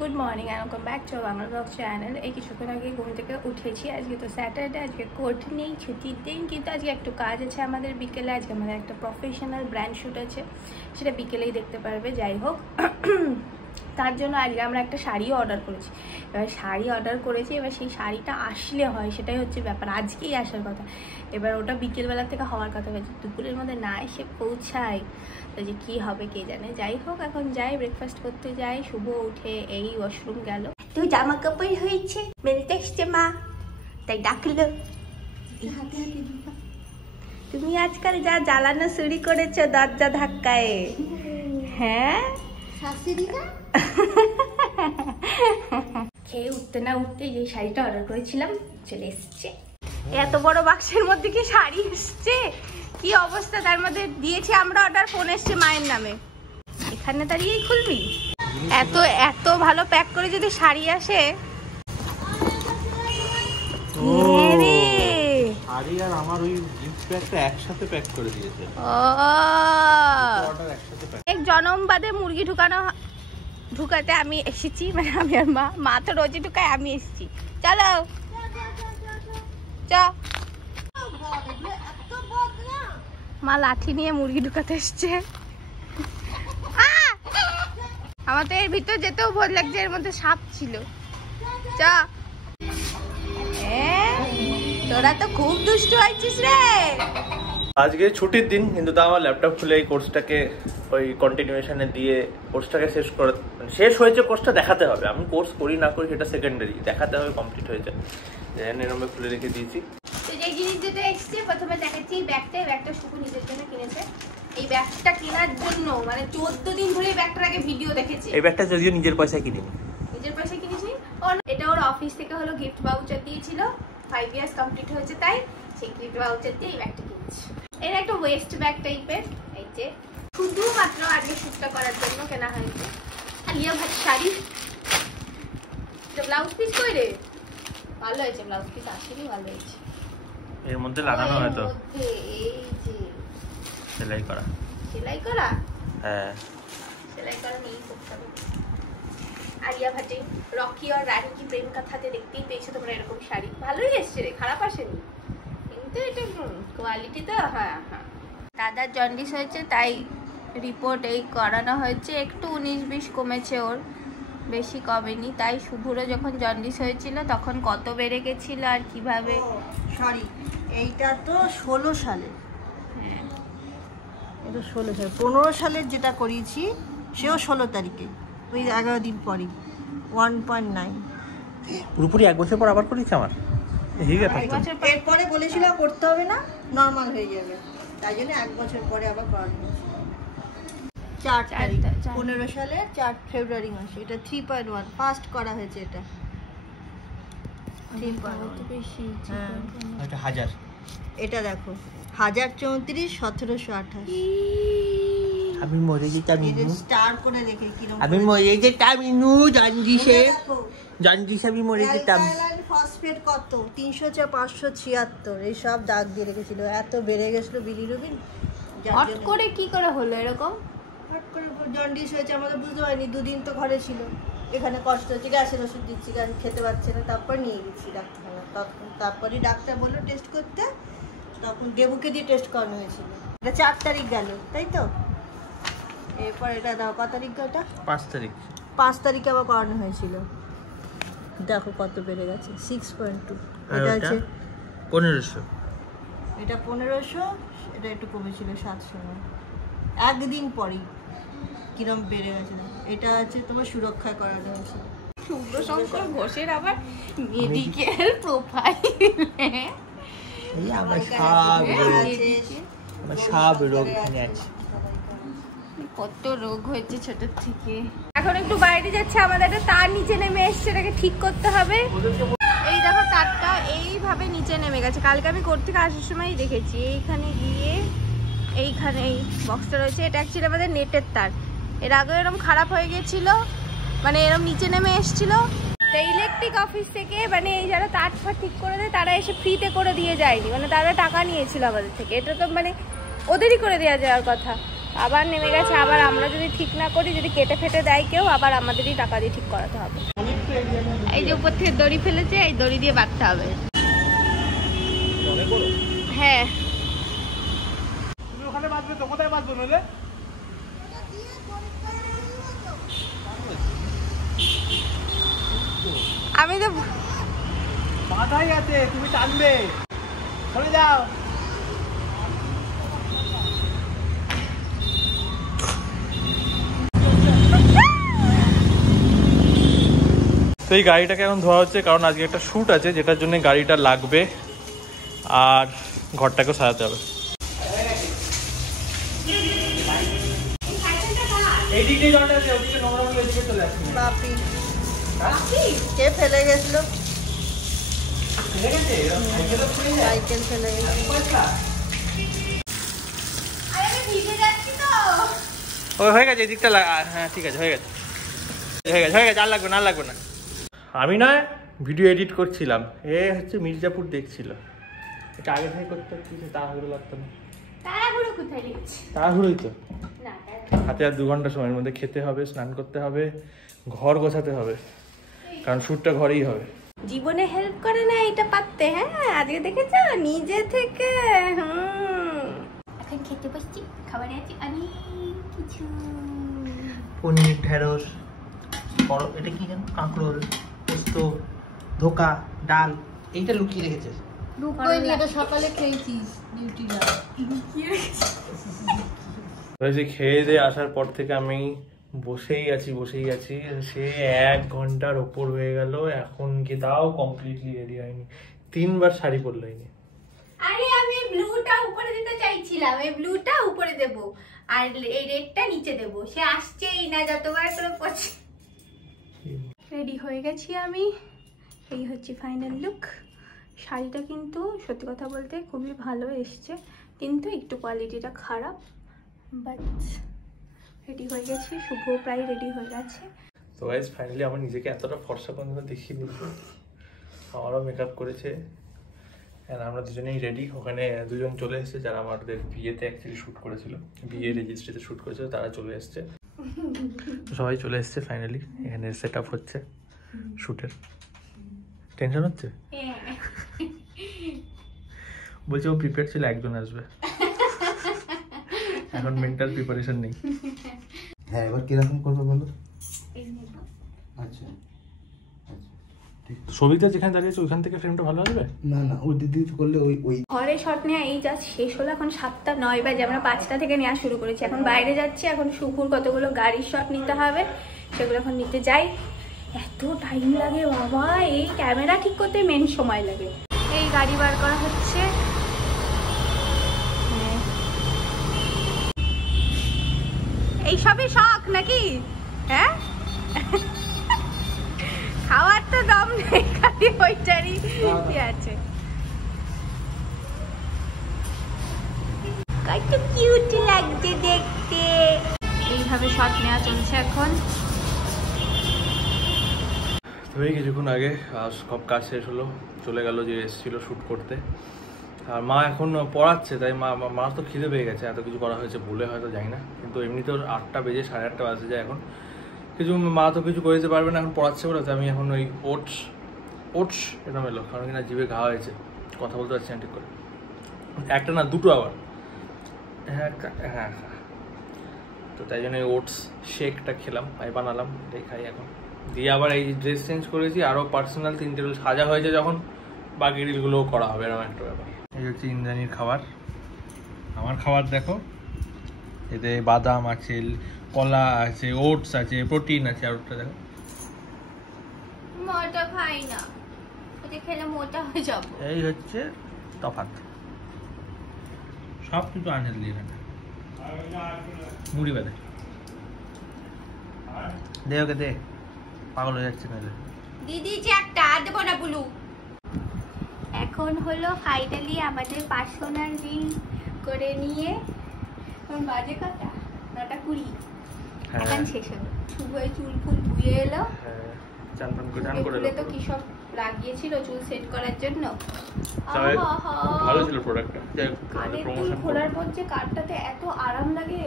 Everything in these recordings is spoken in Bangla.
Good morning and welcome back to Bangla blog channel. এই কিছুক্ষণ আগে ঘুম থেকে উঠেছি। আজকে তো স্যাটারডে, আজকে কোর্ট নেই, ছুটির দিন, কিন্তু আজকে একটু কাজ আছে আমাদের বিকেলে। আজকে আমাদের একটা প্রফেশনাল ব্র্যান্ড শ্যুট আছে, সেটা বিকেলেই দেখতে পারবে। যাই হোক, তার জন্য আজকে আমরা একটা শাড়িও অর্ডার করেছি। এবার শাড়ি অর্ডার করেছি, এবার সেই শাড়িটা আসলে হয়, সেটাই হচ্ছে ব্যাপার। আজকেই আসার কথা, এবার ওটা বিকেলবেলা থেকে হওয়ার কথা হয়েছে, দুপুরের মধ্যে না এসে পৌঁছায়, তো যে কী হবে কে জানে। যাই হোক, এখন যাই, ব্রেকফাস্ট করতে যাই। শুভ উঠে এই ওয়াশরুম গেল, তো জামা কাপড় হয়েছে, মেলতে এসছে মা, তাই ডাকলো। তুমি আজকাল যা জ্বালানো শুরু করেছো দরজা ধাক্কায়, হ্যাঁ খেয়ে উঠতে না উঠতে যে শাড়িটা অর্ডার করেছিলাম চলে এসছে। এত বড় বাক্সের মধ্যে কি শাড়ি এসছে, কি অবস্থা! তার মধ্যে দিয়েছি আমরা অর্ডার, ফোন এসছে মায়ের নামে। এখানে দাঁড়িয়েই খুলবি? এত এত ভালো প্যাক করে যদি শাড়ি আসে। এক জনম বাদে মুরগি ঢুকাতে আমি এসেছি, মানে আমি আর মা তো রোজই ঢুকায়, আমি এসেছি। চলো চ, মা লাঠি নিয়ে মুরগি ঢুকাতে এসছে। আমার তো এর ভিতর যেতেও ভয় লাগছে, এর মধ্যে সাপ ছিল। চ, তোরা তো খুব দুষ্টু হয়েছিস রে। আজকে ছুটির দিন, কিন্তু তা আমার ল্যাপটপ খুলে এই কোর্সটাকে ওই কন্টিনিউশনে দিয়ে কোর্সটাকে শেষ হয়েছে, কোর্সটা দেখাতে হবে। আমি কোর্স করি না করি সেটা সেকেন্ডারি, দেখাতে হবে কমপ্লিট হয়েছে। এরমে খুলে রেখে দিয়েছি। তো যে জিনিস যেটা এসছে প্রথমে দেখাচ্ছি, ব্যাগটা শুভ নিজের জন্য কিনেছে। এই ব্যাগটা কেনার জন্য মানে 14 দিন ধরে এই ব্যাগটার আগে ভিডিও দেখেছি। এই ব্যাগটা যদিও নিজের পয়সায় কিনিনি, নিজের পয়সায় কিনেছি। এটা ওর অফিস থেকে হলো গিফট ভাউচার দিয়েছিল, 5 ইয়ার্স কমপ্লিট হয়েছে, তাই সেই গিফট ভাউচার দিয়ে এই ব্যাগটা কিনেছি। এর একটা ওয়েস্ট ব্যাগ টাইপের, এই যে শুধুমাত্র আজকে শ্যুটটা করার জন্য কেনা হয়েছে। আলিয়া ভাই শাড়ি, ব্লাউজ পিস কই রে? ভালো হয়েছে, ব্লাউজ পিস আসলেই ভালো হয়েছে। এর মধ্যে লাগানো হয় তো এই যে সেলাই করা, হ্যাঁ সেলাই করা নেই করতে হবে। আলিয়া ভাটে রকি আর রানী কি প্রেম কথাতে দেখতেই পেয়েছো তোমরা, এরকম শাড়ি ভালোই এসছে রে, খারাপ আসেনি, কিন্তু এটা কোয়ালিটি তো। হ্যাঁ হ্যাঁ, দাদার জন্ডিস হয়েছে, তাই রিপোর্ট এই করানো হয়েছে। একটু 19-20 কমেছে, ওর বেশি কমেনি। তাই শুভুরও যখন জন্ডিস হয়েছিল তখন কত বেড়ে গেছিল আর কিভাবে। সরি, এইটা তো 16 সালে, হ্যাঁ এটা 16 সালে। 15 সালের যেটা করিয়েছি সেও 16 তারিখে, ওই 11 দিন পরই 1.9। পুরোপুরি 1 বছর পর আবার করেছি আমার। এরপরে বলেছিল করতে হবে না, নর্মাল হয়ে যাবে, তাই জন্য 1 বছর পরে আবার করানো হয়েছে। 4 তারিখ 15 সালে 4 ফেব্রুয়ারি মাসে। এটা 3.1 ফার্স্ট করা হয়েছে। এটা 3.1 বেশি। এটা 1000, এটা দেখো 1034 1728। আমি মরে যেতাম, স্টার করে দেখে কিরকম আমি মরে যেতাম ইনু জন্ডিসে, আমি মরে যেতাম। ফসফেট কত 300 576, এই সব দাগ দিয়ে রেখেছিল। এত বেড়ে গেছিল বিলিরুবিন, হট করে কি করে হলো এরকম? হট করে জন্ডিস হয়েছে, আমাদের বুঝতে পারিনি। 2 দিন তো ঘরে ছিল, এখানে কষ্ট হচ্ছে, গ্যাসের ওষুধ দিচ্ছি, গ্যাস খেতে পারছে না। তারপর নিয়ে গেছি ডাক্তারখানা, তারপরই ডাক্তার বললো টেস্ট করতে, তখন দেবুকে দিয়ে টেস্ট করানো হয়েছিল। এটা 4 তারিখ গেল, তাই তো? এরপর এটা দাও, কত তারিখ এটা? 5 তারিখে আবার করানো হয়েছিল। দেখো কত বেড়ে গেছে, 6.2। এটা আছে 1500, এটা 1500, এটা একটু কমেছিল 700। একদিন পরেই কিরম বেড়ে গেছে। এটা আছে তোমার সুরক্ষায় করানো হয়েছিল। শুভ্রশঙ্কর ঘোষের আবার মেডিকেল প্রোফাইল, সব রোগ এখানে আছে, কত রোগ হয়েছে ছোট থেকে। এখন একটু বাইরে যাচ্ছে, আমাদের একটা তার নিচে নেমে এসছে, এটাকে ঠিক করতে হবে। এই দেখো তারটা এইভাবে নিচে নেমে গেছে, কালকে আমি কোর্ট থেকে আসার সময় দেখেছি। এইখানে গিয়ে এইখানে এই বক্সটা রয়েছে, এটা অ্যাকচুয়ালি আমাদের নেটের তার। এর আগে এরকম খারাপ হয়ে গেছিল, মানে এরকম নিচে নেমে এসছিল। তো ইলেকট্রিক অফিস থেকে মানে এই যারা তার ফার ঠিক করে দেয় তারা এসে ফ্রিতে করে দিয়ে যায়নি, মানে তারা টাকা নিয়েছিল আমাদের থেকে। এটা তো মানে ওদেরই করে দেওয়া যাওয়ার কথা, আবার নেমে গেছে। আবার আমরা যদি ঠিক না করি, যদি কেটে ফেটে দেয় কেউ, আবার আমাদেরই টাকা দিয়ে ঠিক করাতে হবে। এই যে উপর থেকে দড়ি ফেলেছে, এই দড়ি দিয়ে বাঁধতে হবে। হ্যাঁ ওখানে বাঁধবে তো, কোথায় বাঁধবে নইলে? আমি তো বাঁধাই আছে, তুমি টানবে, সরে যাও। তো এই গাড়িটাকে এখন ধোয়া হচ্ছে, কারণ আজকে একটা শ্যুট আছে যেটার জন্য গাড়িটা লাগবে, আর ঘরটাকেও সাজাতে হবে। কে ফেলে গেছিল? সাইকেল ফেলে গেছিল। হয়ে গেছে, এই দিকটা হ্যাঁ ঠিক আছে, হয়ে গেছে হয়ে গেছে, আর লাগবে না, আর লাগবে না। আমি নয়, ভিডিও এডিট করছিলাম, এ হচ্ছে মির্জাপুর দেখছিল। এটা আগে থেকে করতে হচ্ছে, তাড়াহুড়ো লাগতো না। তাড়াহুড়ো কোথায় লিখছি? তাড়াহুড়োই তো, না হাতে আর 2 ঘন্টা সময়ের মধ্যে খেতে হবে, স্নান করতে হবে, ঘর গোছাতে হবে, কারণ শ্যুটটা ঘরেই হবে। জীবনে হেল্প করে না এটা পারতে। হ্যাঁ আজকে দেখেছো নিজে থেকে। এখন খেতে বসছি, খাবারে আছে অনেক কিছু। পনির, ঢেঁড়স, এটা কি জানো, কাঁকরোল, পোস্ত, ধোকা, ডাল, এইটা লুকিয়ে রেখেছিস। সকালে খেয়েছিস ডিউটিটা। খেয়ে দিয়ে আসার পর থেকে আমি বসেই আছি। সে 1 ঘন্টার ওপর হয়ে গেল, এখন কি তাও কমপ্লিটলি রেডি হয়নি। 3বার শাড়ি পরলাইনি। আরে আমি ব্লুটা উপরে দিতে চাইছিলাম, এই ব্লুটা উপরে দেব আর এই রেডটা নিচে দেব। সে আসছেই না, যতবার করে পড়ছে। রেডি হয়ে গেছি আমি, এই হচ্ছে ফাইনাল লুক। শাড়িটা কিন্তু সত্যি কথা বলতে খুবই ভালো এসছে, কিন্তু একটু কোয়ালিটিটা খারাপ। বাট রেডি হয়ে গেছি, শুভ প্রায় রেডি হয়ে গেছে। তো গাইস ফাইনালি আমার নিজেকে এতটা ফর্সা পর্যন্ত দেখিয়ে দিয়েছি। আমারও মেকআপ করেছে, আমরা দুজনেই রেডি। ওখানে 2 জন চলে এসেছে যারা আমাদের বিয়েতে অ্যাকচুয়ালি শ্যুট করেছিল, বিয়ে রেজিস্ট্রিতে শ্যুট করেছিল, তারা চলে এসছে। সবাই চলে এসছে ফাইনালি। এখানে সেট আপ হচ্ছে শ্যুটের। টেনশন হচ্ছে? বলছে ও প্রিপেয়ার ছিল, একজন আসবে, এখন মেন্টাল প্রিপারেশন নেই। হ্যাঁ এবার কিরকম করবে বলো? আচ্ছা সবিতা যেখানে দাঁড়িয়েছে ওইখান থেকে ফ্রেমটা ভালো আসবে না, ওই দিদি করলে ওই ঘরে শট নেওয়া এই জাস্ট শেষ হলো। এখন 7টা 9 বাজে, আমরা 5টা থেকে নেওয়া শুরু করেছি। এখন বাইরে যাচ্ছি, এখন শুকুর কতগুলো গাড়ির শট নিতে হবে, সেগুলো এখন নিতে যাই। এত টাইম লাগে বাবা, এই ক্যামেরা ঠিক করতে মেন সময় লাগে। এই গাড়ি বার করা হচ্ছে। এই সবই শখ নাকি? হ্যাঁ খাওয়ার তো দম নেই, খালি ওইটারই আছে। কত কিউট লাগছে দেখতে। এইভাবে শট নেওয়া চলছে এখন। এই কিছুক্ষণ আগে সব কাজ শেষ হলো, চলে গেল যে এসেছিল শ্যুট করতে। আর মা এখন পড়াচ্ছে, তাই মা তো খিদে পেয়ে গেছে, এত কিছু করা হয়েছে বলে হয়তো যাই না, কিন্তু এমনিতেও 8টা বেজে 8:30 বাজে যায় এখন। কিছু মা তো কিছু করে দিতে পারবে না, এখন পড়াচ্ছে বলে। আমি এখন ওই ওটস এরকম এলো, কারণ কিনা জিভে ঘা হয়েছে, কথা বলতে পারছি না ঠিক করে। একটা না 2টো আবার। হ্যাঁ তো তাই জন্য ওটস শেকটা খেলাম, বানালাম, এটাই খাই এখন। দিয়ে আবার এই ড্রেস চেঞ্জ করেছি, আরও পার্সোনাল 3টে রিল সাজা হয়েছে, যখন বাকি রিলগুলোও করা হবে, এরকম একটা ব্যাপার। এই হচ্ছে ইন্দ্রাণীর খাবার। আমার খাবার দেখো, এতে বাদাম আছে, কলা আছে, ওটস আছে, প্রোটিন আছে। আর ওটা দেখো, মোটা খাই না, ওটা খেলে মোটা হয়ে যাবো। এই হচ্ছে তফাৎ, সব কিছু আনহেলদি এখানে। মুড়ি বাদে দে, ওকে দে, পাগল হয়ে যাচ্ছে নাহলে। দিদি যে একটা দেবো না বুলু। এখন হলো ফাইনালি আমাদের পার্সোনাল রিল করে নিয়ে বাজে কটা 9:20 এখন শেষ হলো। শুভই চুল ফুল ধুয়ে এলো, চুলে তো কি সব লাগিয়েছিল চুল সেট করার জন্য। ভালো ছিল প্রোডাক্টটা। কানের দুল খোলার পর যে কাটটাতে এত আরাম লাগে,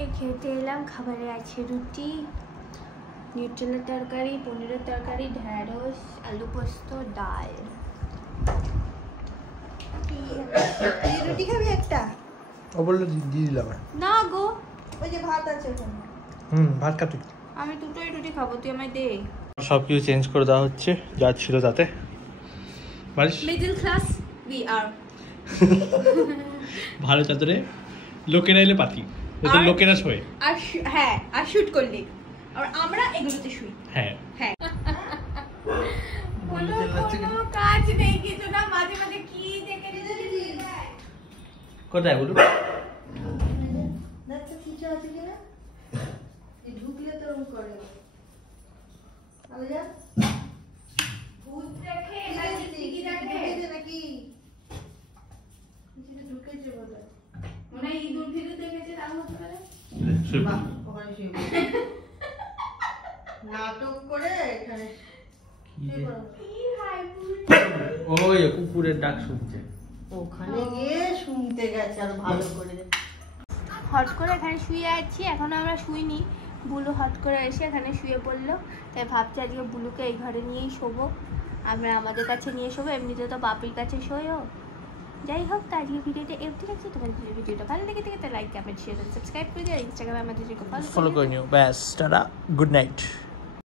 এই খেতে এলাম, খাবারে আছে রুটি, নিউট্রেলার তরকারি, পনিরের তরকারি, ঢ্যাঁড়স, আলু পোস্ত, ডাল। এই রুটি খাবি একটা? ও বললো দিয়ে দিলাম। না গো, ওই যে ভাত আছে ওখানে। ভাত খাবি? আমি দুটোই রুটি খাবো, তুই আমায় দে। সব কিছু চেঞ্জ করে দেওয়া হচ্ছে যা ছিল তাতে। Middle class we are. ভালো চাদরে লোকেরা এলে পাতি, আর- লোকেরা শোয়। আর হ্যাঁ, আর শুট করলে আর আমরা এগুলোতে শুই। হ্যাঁ হ্যাঁ, কোনো কাজ নেই কিছু না, মাঝে মাঝে কি দেখে কোথায় বলুন? দেখো কিছু আছে কিনা, এই ঢুকলে তো ওরকম করে। আলো যা ভূত দেখে নাকি ঢুকেছে বলে মনে হয় ঈদ উল ফিতর দেখেছে, তার মতো করে বাহ, ওখানে শুয়ে পড়ো। নাটক করে এখানে শুয়ে পড়ো। ওই কুকুরের ডাক শুনছে। ওখানে গিয়ে শুনতে গেছে আর ভালো করে। হট করে এখানে শুয়ে আছি, এখনো আমরা শুইনি। বুলু হট করে এসে এখানে শুয়ে পড়লো, তাই ভাবছি আজকে বুলুকে এই ঘরে নিয়েই শোবো, আমরা আমাদের কাছে নিয়ে শোবো। এমনিতে তো বাপির কাছে শোয়ও। যাই হোক, তো আজকে ভিডিওটা এমনি রাখছি। তোমাদের ভিডিওটা ভালো লেগে থাকে তো লাইক, কমেন্ট, শেয়ার, সাবস্ক্রাইব করে দিও। ইনস্টাগ্রামে আমাদের ফলো করে নিও। ব্যাস, টাটা, গুড নাইট।